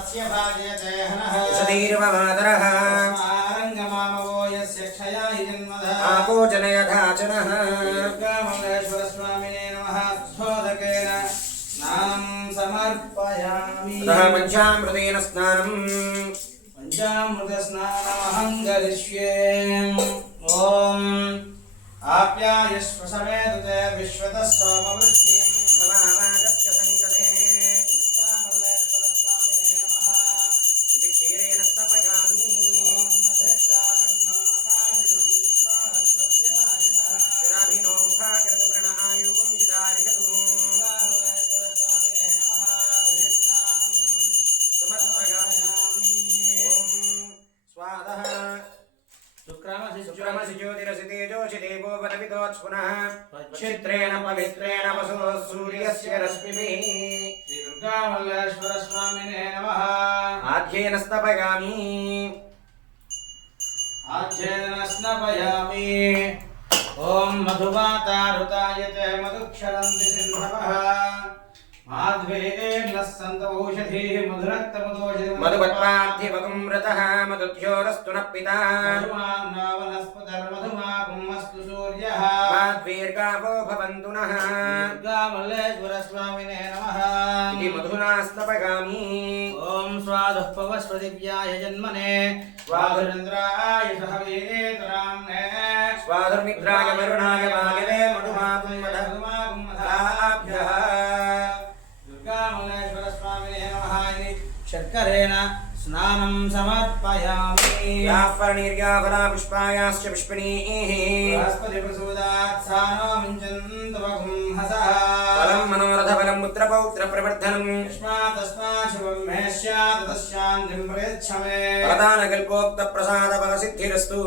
तस्य भाजयते हनः सतीर्वमातरः स्मारङ्गमामवो यस्य क्षयाय जन्मधः आपो जनयधाचनः दुर्गामल्लेश्वरस्वामिने नमः शोधकेन स्नानं समर्पयामि ततः पञ्चामृतेन स्नानम् पञ्चामृतस्नानमहं करिष्ये ॐ आप्यायस्व समेतते विश्वतः सोमवृष्टिम् भवावाचस्य सङ्गते दुर्गामल्लेश्वरस्वामिने नमः इति क्षीरेण स्तपयामि ॐ मधुक्रावण्णोऽकारिजं विष्णोरस्वस्य वाजिनः शिराभिनो मुखाकृतवृणायुगं चिदारिषतु दुर्गामल्लेश्वरस्वामिने नमः दधिस्नानं समर्पयामि ॐ स्वादः शुक्रमसि ज्योतिरसितेजोषि देवो वदविदोत्पुनः क्षित्रेण पवित्रेण वसुः सूर्यस्य रश्मिभिः श्रीदुर्गामल्लेश्वरस्वामिने नमः आद्येन स्तपयामि आज्येन स्नपयामि ॐ मधुवातारुतायते मधुक्षरन्ति सिन्धवः माध्वेर्नः सन्त औषधीः मधुरक्तमुदोषधिः मधुवत्पाद्धिवगुं रतः मधुध्योरस्तु नः पिता मधुमाकुमस्तु सूर्यः माद्वीर्गावो भवन्तु नः दुर्गामल्लेश्वरस्वामिने नमः इति मधुना स्तपयामि ॐ स्वादुः पवस्वदिव्याय जन्मने स्वाधुरेन्द्राय सहवीरेतराम्ने स्वाधुर्मित्राय वरुणाय वागिवे मधुमाकुं मधुमाकुं दुर्गामल्लेश्वरस्वामिने नमः इति शर्करेण स्नानं समर्पयामि याफरणीर्याफला पुष्पायाश्च पुष्पिणीः बृहस्पतिप्रसूदात् सानो मुञ्चन्तवगुं हसः फलं मनोरथफलं पुत्रपौत्रप्रवर्धनम् यस्मात् शुभं मे स्यात् तस्यान्तिं प्रयच्छ मे प्रदानकल्पोक्तप्रसादफलसिद्धिरस्तु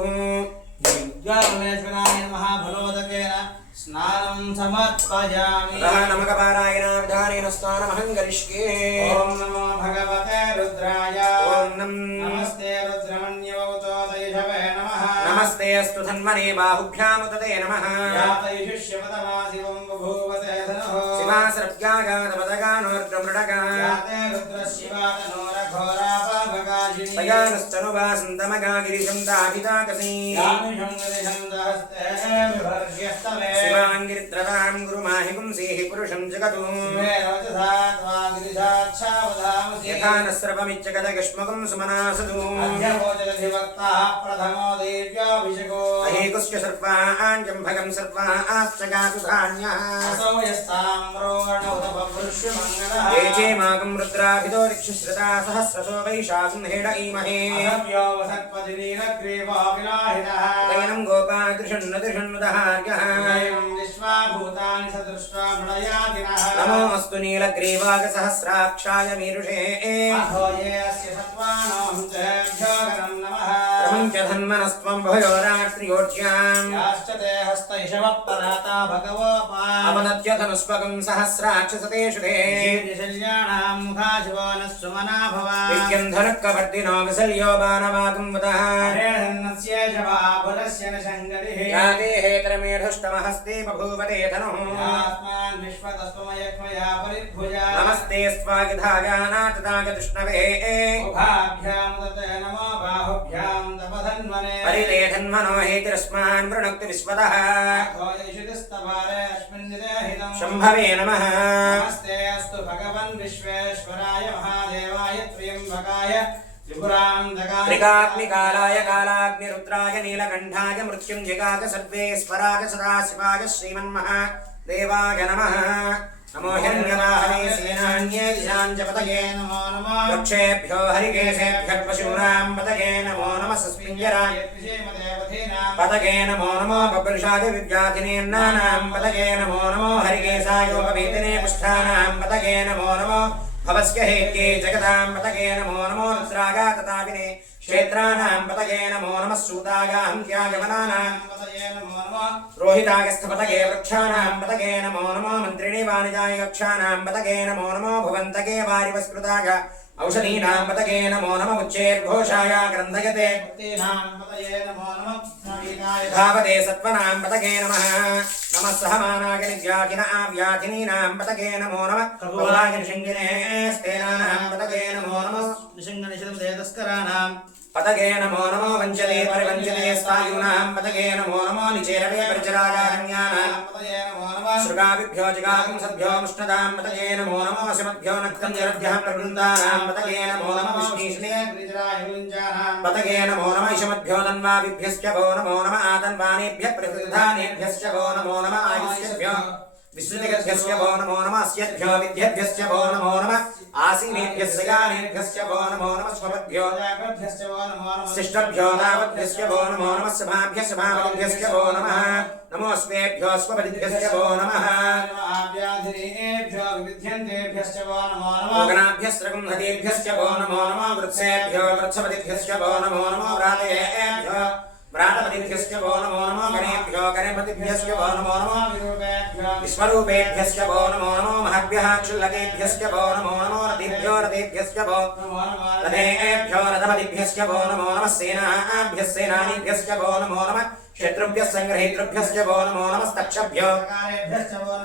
दुर्गामल्लेश्वराय नमः फलोदकेन स्नानं समर्पयामि नमकपारायणाविधानेन स्नानमहं करिष्ये ॐ नमो भगवते रुद्राय ॐ नमस्ते रुद्रमन्यवतोदयिषवे नमः नमस्ते अस्तु धन्वने बाहुभ्यामुदते नमः यातयिषुष्यपदमाशिवं बभूवते धनुः शिवासरभ्यागातपदगानोर्गमृडगा याते रुद्रशिवातनोरघोरापाभकाशिनी सयानस्तनुवासन्तमगागिरिशं दाभिताकसी यामिषं गदिशं दहस्ते विभर्ग्यस्तमे शिवाङ्गिरित्रतां गुरुमाहि पुंसीः पुरुषं जगतु शिवे वचसा त्वा गिरिशाच्छावधामसि यथा न स्रवमिच्चगदगश्मकं सुमनासतु अध्यवोचदधिवक्तः प्रथमो देव्याभिषेको अहेकुश्च सर्वान् जम्भगं सर्वाश्च गातु धान्यः असौ यस्ताम्रोगणोदपवृष्यमङ्गलः ये चेमाकं रुद्राभितो दिक्षुश्रुता सहस्रशो वैशाखं हेड ईमहे असव्यो वसत्पतिनीलग्रीवोऽविलाहितः तैनं गोपादृशन्नदृशन्नुदहार्यः एवं विश्वाभूतानि सदृष्ट्वा प्रलयादिनः नमोऽस्तु नीलग्रीवागसहस्राक्षाय मीरुषे अथो ये अस्य सत्त्वानां तेभ्यो गणं नमः प्रमुञ्च धन्वनस्त्वं भयोरात्रियोज्याम् याश्च ते हस्तैषवः पराता भगवोपा अपनत्यथनुष्पकं सहस्राक्षसतेषु ते शल्याणां मुखाशिवो नः सुमना भव विद्यन्धनक्कवर्दिनो विसल्यो बाणवागं वदः हरेर्नस्येष वा पुरस्य न शङ्करिः या देहेतरमेढुष्टमहस्ते बभूवते धनुः आत्मान् विश्वतस्त्वमयक्मया परिभुजा नमस्ते स्वागिधागानातदागतृष्णवे उभाभ्यां नमो बाहुभ्यां तपधन्वने परिते धन्वनो हेतिरस्मान् वृणक्तु विश्वतः शम्भवे नमः नमस्ते अस्तु भगवन् विश्वेश्वराय महादेवाय त्र्यम्बकाय त्रिकाग्निकालाय कालाग्निरुद्राय नीलकण्ठाय मृत्युञ्जयाय सर्वेश्वराय सदाशिवाय श्रीमन्महादेवाय नमः नमो हिरण्यवाहवे सेनान्ये दिशाञ्जपतये नमो नमः वृक्षेभ्यो हरिकेशेभ्यः पशूनां पतये नमो नमः सस्मिञ्जराय पतये नमो नमो बभृषाय विव्याधिनेन्नानां पतये नमो नमो हरिकेशायोपवीतिने पुष्ठानां पतये नमो नमो भवस्य हेत्ये जगतां पतये नमो नमो रुद्रागाततापिने क्षेत्राणां पतये नमो नमः सूतागान्त्यागमनानां पतये नमो नमः रोहितागस्थपतये वृक्षाणां पतये नमो नमो मन्त्रिणे वाणिजाय कक्षाणां पतये नमो नमो भुवन्तके वारिवस्कृताय औषधीनां पतये नमो नमः उच्चैर्घोषाय ग्रन्थयते धावते सत्त्वनां पतये नमः नमः सहमानाय निव्याधिन आव्याधिनीनां पतये नमो नमः प्रभुवाय शृङ्गिने स्तेनानां पतये नमो नमः पतगे नमो नमो वञ्चते परिवञ्चते स्थायूनां पतगे नमो नमो निचेरवे परिचरागारण्यानां पतये नमो नमः सृगाभिभ्यो जिगागुं सद्भ्यो मुष्णदां पतगे नमो नमो असमद्भ्यो नक्तं जरभ्यः प्रवृन्दानां पतगे नमो नमो विष्णीष्णे पतगे नमो नमः इषमद्भ्यो तन्वाभिभ्यश्च वो नमो नमः आतन्वानेभ्यः प्रतिधानेभ्यश्च वो नमो नमः आयुष्यभ्यो विश्रुतिगभ्यश्च वो नमो नमः अस्यभ्यो विद्यभ्यश्च वो नमो नमः आसीनेभ्यश्च गानेभ्यश्च वो नमो नमः स्वपद्भ्यो शिष्टभ्यो नावद्भ्यश्च वो नमो नमः सभाभ्यः सभावद्भ्यश्च वो नमः नमोऽस्मेभ्यो स्वपदिभ्यश्च वो नमः गणाभ्यस्त्रगुंहतेभ्यश्च वो नमो नमः वृत्सेभ्यो वृत्सपदिभ्यश्च वो नमो नमः व्रातयेभ्यो व्रातपदिभ्यश्च वो नमो नमः गणेभ्यो गणपतिभ्यश्च वो नमो नमः विश्वरूपेभ्यश्च वो नमो नमो महद्भ्यः क्षुल्लकेभ्यश्च वो नमो नमो रतिभ्यो रतेभ्यश्च वो रथेभ्यो रथपतिभ्यश्च वो नमो नमः सेनाभ्यः सेनानीभ्यश्च वो नमो नमः शत्रुभ्यः संग्रहीतृभ्यश्च वो नमो नमस्तक्षभ्यो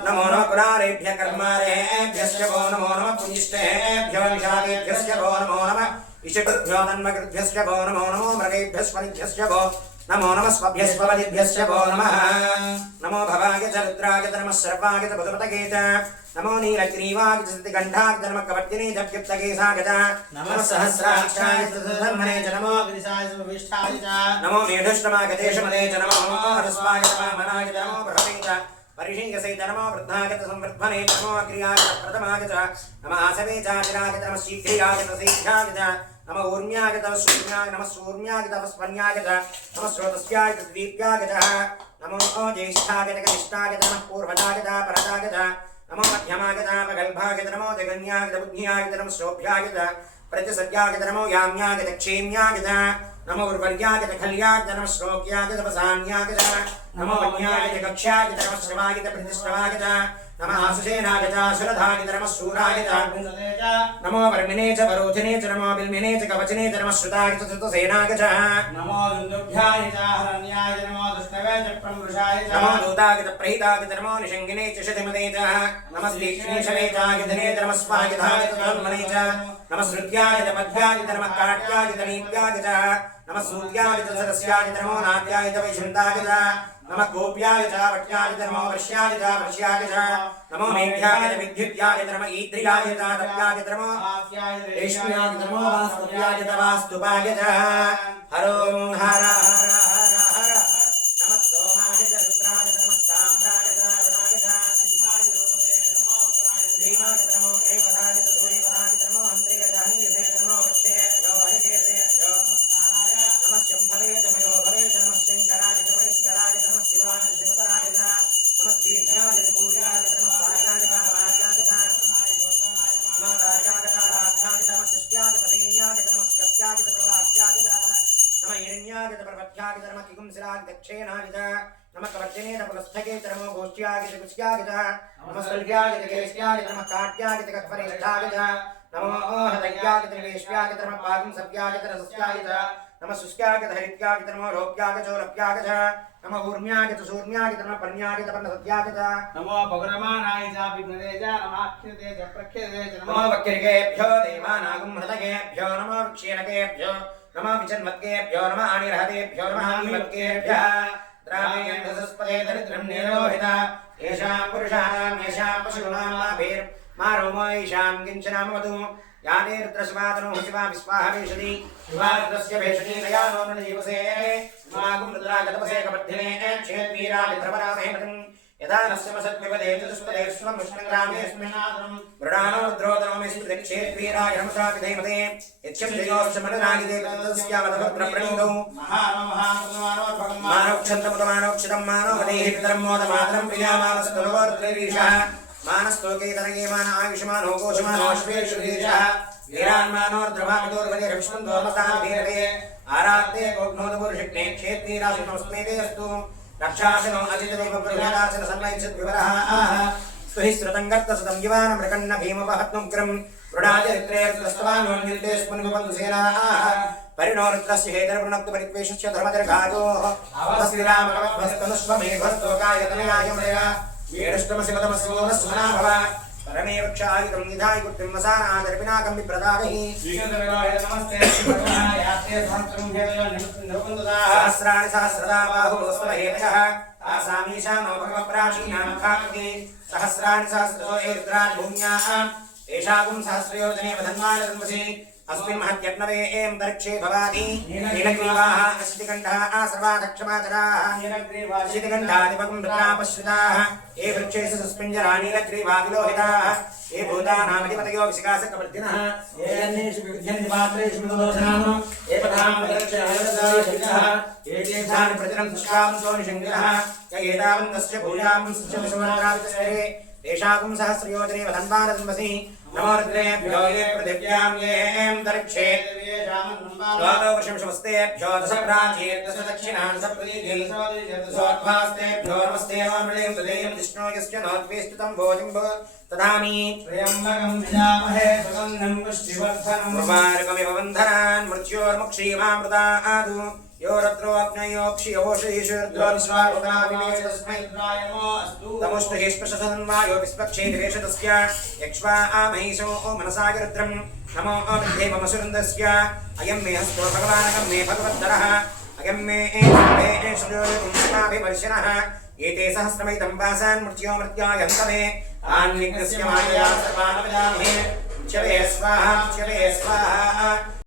नमो नमः कुरारेभ्यः कर्मारेभ्यश्च वो नमो नमः पुञ्जिष्टेभ्यो निषादेभ्यश्च वो नमो नमः इषकृभ्यो तन्मकृभ्यश्च वो नमो नमो मृगेभ्यस्वनिभ्यश्च वो नमो नमः स्वभ्यस्वपदिभ्यश्च वो नमः नमो भवाय च रुद्राय च नमः सर्वाय च भुतपतये च नमो नीलग्रीवाय च सतिकण्ठाय च नमः कवर्तिने च व्युक्तकेशाय च नमः सहस्राक्षाय च धर्मणे च नमो गिरिशाय च भविष्ठाय च नमो मेढुष्टमाय देशमदे च नमो हरस्वाय च वामनाय च नमो बृहते च परिषीयसे च नमो वृद्धाय च संवर्धने च नमो अग्र्याय च प्रथमाय च नमः आसवे च चिराय च नमः शीघ्रियाय च सेभ्याय च नमः ऊर्म्याय च शून्याय नमः सूर्म्याय च स्मन्याय च नमः स्रोतस्याय च द्वीप्याय च नमो ज्येष्ठाय च कनिष्ठाय च नमः पूर्वजाय च परजाय च नमो मध्यमाय च पगल्भाय च नमो जगन्याय च बुद्ध्याय च नमः शोभ्याय च प्रतिसद्याय च नमो याम्याय च क्षेम्याय च नमो उर्वर्याय च खल्याय च नमः श्लोक्याय च तपसान्याय च नमो वन्याय च कक्ष्याय च नमः श्रवाय च प्रतिश्रवाय च नमः आशुषेनाय च शुरधाय च नमः शूराय च नमो वर्मिने च वरोधिने च नमो बिल्मिने च कवचने च नमः श्रुताय च श्रुतसेनाय च नमो दुन्दुभ्याय च हरण्याय च नमो दुष्टवे च प्रमृषाय च नमो दूताय च प्रहिताय च नमो निषङ्गिने च शतिमते च नमः तीक्ष्णीशवे च युधने च नमः स्वायुधाय च तन्मने च नमः श्रुत्याय च मध्याय च नमः काट्याय च नीप्याय च नमः सूर्याय च सरस्याय च नमो नाट्याय च वैशन्ताय च नमः गोप्याय च वट्याय च नमो वर्ष्याय च वर्ष्याय च नमो मेघ्याय च विद्युत्याय च नमः ईद्रियाय च तप्याय च नमो रेष्म्याय च नमो वास्तव्याय च वास्तुपाय च हरों हर हर हर हर नमः सोमाय च रुद्राय च नमः ताम्राय च अरुणाय च भीमाय च नमो देवताय च धूलिवताय च नमो हन्त्रिय च हनीयसे च नमो वृक्षेभ्यो हरिकेशेभ्यो नमः शम्भवे च मयोभवे च नमः शङ्कराय च महेश्वराय च नमः शिवाय च शिवतराय च नमः तीर्याय च पूर्याय च नमः सागाय च वार्याय च माताय च राध्याय च नमः शिष्याय च तपीन्याय च नमः स्कत्याय च प्रवाक्याय च नमः हिरण्याय च प्रपथ्याय च नमः किकुंसिराय दक्षेणाय च नमः कवर्तिने च पुलस्थके च नमो गोष्ठ्याय च कुच्याय च नमः स्थल्याय च केश्याय च नमः काट्याय च कक्फरेष्ठाय च नमो हृदयाय च निवेश्याय च नमः पागुंसव्याय च रसस्याय च नमः शुष्क्याय च हरित्याय च नमो लोप्याय च लोप्याय च नमः ऊर्म्याय च सूर्म्याय च नमः पर्ण्याय च पर्णसत्याय च नमो पौर्णमानाय च विघ्नते च नमः अक्षते च प्रक्षते च नमो वक्रिकेभ्यो देवानागुं हृदयेभ्यो नमो क्षीणकेभ्यो नमो विचन्मत्केभ्यो नमः आनिर्हतेभ्यो नमः आनिमत्केभ्यः द्रामेण दशस्पदे दरिद्रं निरोहिता येषां पुरुषाणां येषां पशूनां मा रोमो येषां किञ्चनामवतु याने रुद्रस्वादनो शिवा विस्वाहा भेषति शिवारुद्रस्य भेषति तया नो नृजीवसे शिवागुं रुद्रागतपसे कवर्धिने क्षेत्वीरा विभ्रमरामहेमतिं यदा नस्यमसद्विपदे चतुष्पदे स्वमुष्णग्रामेऽस्मिन्नादनं मृडानो रुद्रोदनोमेऽस्मृते क्षेत्वीराय नमसा विधेमते यच्छं जयोश्चमनुरागिते तस्यावतभद्रप्रणीतौ मानोक्षन्तमुदमानोक्षितं मानोवदेहि पितरं मोदमातरं प्रियामानस्तुलवर्त्ररीशः मानस्तोके तरगे मान आयुष्मानो कोशमानोश्वेश्वरीशः वीरान्मानोर्द्रभामितोर्वदे रविष्मन्दोर्मसाधीरते आराधे गोघ्नोदपुरुषिग्ने क्षेत्रीराशिनोस्मेते अस्तु रक्षासनो अजितदेव प्रभुरासन सम्मैच्छद्विवरः स्तुहि श्रुतङ्गर्तसतं युवानमृकन्न भीमवहत्नुग्रं मृडादिरित्रेर्तस्तवान्वन्दितेष्मन्विबन्धु सेनाः परिणोरुद्रस्य हेतर्वृणक्तु परित्वेषस्य धर्मदर्घायोः अवस्तिरामकवद्भस्तनुष्वमेघस्तोकाय तनयाय मृगा वेणुष्टमसि पदमस्योनस्वना भव परमे वृक्षायुधं निधाय कुट्टिं वसानादर्पिनाकं विप्रदागहि सहस्राणि सहस्रदा बाहुस्वरहेतयः आसामीशानो भगवप्राचीनां खाक्ति सहस्राणि सहस्रो रुद्राणि भूम्याः एषागुं सहस्रयोजने वधन्वानदन्वसि अस्मिन् महत्यग्नवे एं दर्क्षे भवानि नीलग्रीवाः अशितिकण्ठाः सर्वाधक्षमाचराः अशितिकण्ठादिपगं रुद्रापश्रिताः ये वृक्षेषु सस्मिञ्जरा नीलग्रीवा विलोहिताः ये भूतानामधिपतयो विशिखासकवर्तिनः ये अन्येषु विविध्यन्ति पात्रेषु मृदोधनानो ये पदामदर्क्षः ये तीर्थानि प्रतिरं दुष्कां सोनिशङ्करः य एतावन्तस्य भूयां सस्य विश्वमन्त्रावितस्ते तेषागुं सहस्रयोजने वधन्वानदन्वसि नमो रुद्रेभ्यो ये पृथिव्यां ये दर्क्षे द्वादो वृषंशमस्तेभ्यो दश प्राचीर् दश दक्षिणान् दश प्रदीघिल् दशोर्ध्वास्तेभ्यो नमस्ते नमः तदेयं विष्णो यस्य नोद्वेष्टितं भोजं ददामि त्र्यम्बकं यजामहे सुगन्धं पुष्टिवर्धनम् उर्वारुकमिव बन्धनान् मृत्योर्मुक्षीमामृतादु यो रत्रोऽग्नयोक्षियोषीषुर्द्रोविश्वारुदाविवेशतस्मै तमुष्टहिष्पशसन्वायो विस्पक्षेतिवेशतस्य यक्ष्वा आमहिषो मनसाय रुद्रम् नमो विद्धेमसुरन्दस्य अयं मे हस्तो भगवानकं मे भगवद्धरः अयं मे एषुयोगुंस्माभिवर्षिणः एते सहस्रमैतं वासान् मृत्यो मृत्यायन्तमे आन्निग्नस्य मायया सर्वानवजामहे उच्यवे स्वाहा